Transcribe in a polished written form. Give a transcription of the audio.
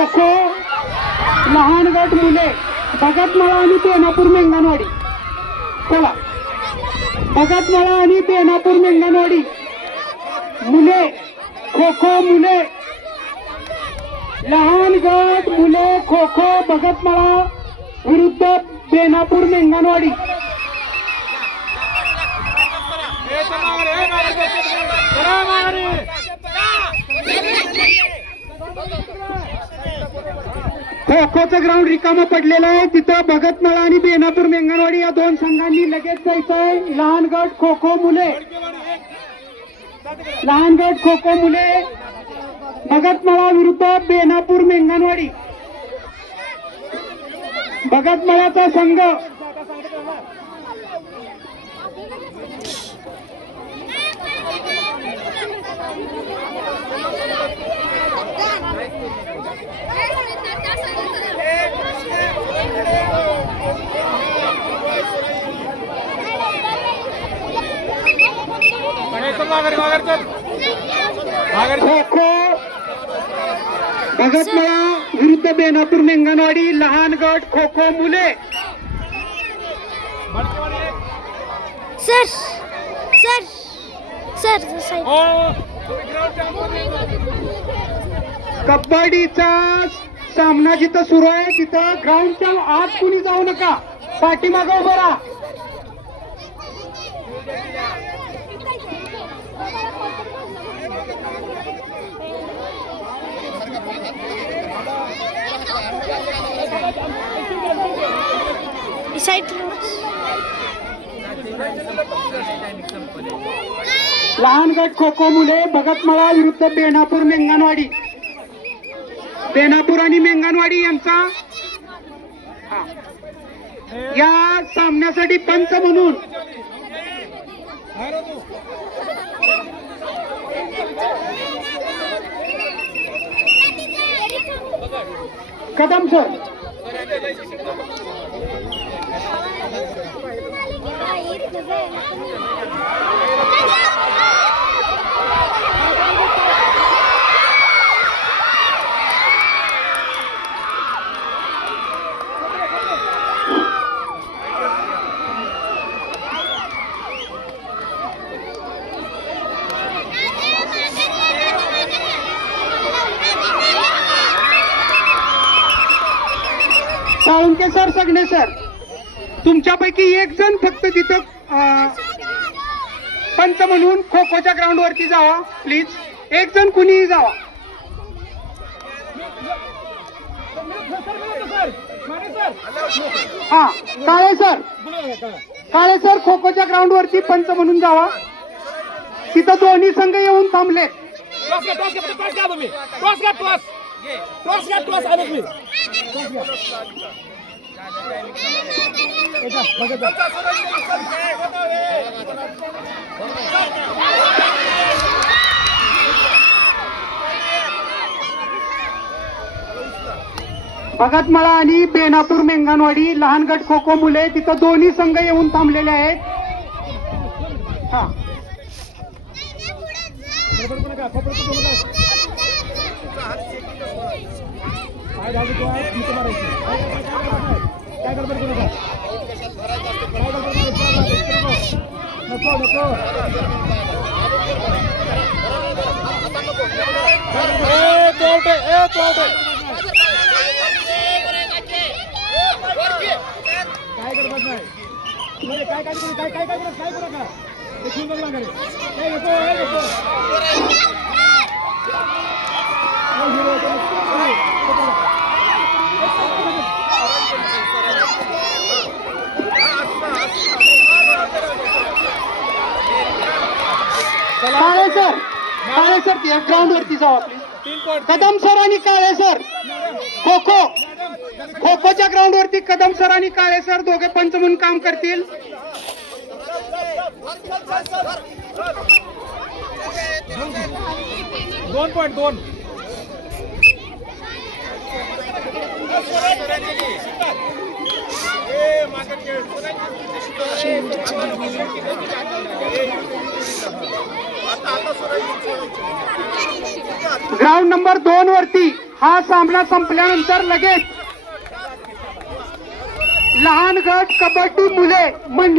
खो खो लहान गट मुले भगतमाळा आणि बेनापूर मेंगणवाडी. चला भगतमाळा आणि बेनापूर मेंगणवाडी मुले खो खो मुले लहान गट मुले खो खो भगतमाळा विरुद्ध बेनापूर मेंगणवाडी. खो खोचं ग्राउंड रिकामं पडलेलं आहे. तिथं भगतमाळा आणि बेनापूर मेंगणवाडी या दोन संघांनी लगेच जायचं आहे. लहान गट खो खो मुले लहान गट खो खो मुले भगतमाळा विरुद्ध बेनापूर मेंगणवाडी. भगतमाळाचा संघ खो खो भगतमाळा विरुद्ध बेनापूर मेंगणवाडी लहान गट खो खो मुले. सर सर सर कबड्डीचा सामना जिथं सुरू आहे तिथं ग्राउंडच्या आत कुणी जाऊ नका. पाठीमागं उभं राहा. लहान गट खो खो मुले भगतमाळा विरुद्ध बेनापूर मेंगणवाडी. बेनापूर आणि मेंगणवाडी यांचा या सामन्यासाठी पंच म्हणून Kadam sir. Salunkhe sir Sagane sir तुमच्यापैकी एक जण फक्त तिथं पंच म्हणून खो खोच्या ग्राउंड वरती जावा प्लीज. एक जण कुणीही जावा. हा काळे सर खो खोच्या ग्राउंड वरती पंच म्हणून जावा. तिथं दोन्ही संघ येऊन थांबले. भगतमाळा आणि बेनापूर मेंगणवाडी लहान गट खो खो मुले तिथं दोन्ही संघ येऊन थांबलेले आहेत. हा काय गडबड नाही. काय करू नका. काळे सर त्या ग्राउंड वरती जावा प्लीज. कदम सर आणि काळे सर खो खोच्या ग्राउंड वरती कदम सर आणि काळे सर दोघे पंच म्हणून काम करतील. 2.2 ग्राउंड नंबर 2 वरती हा सामना संपल्यानंतर लगेच लहान गट कबड्डी मुले मंडळी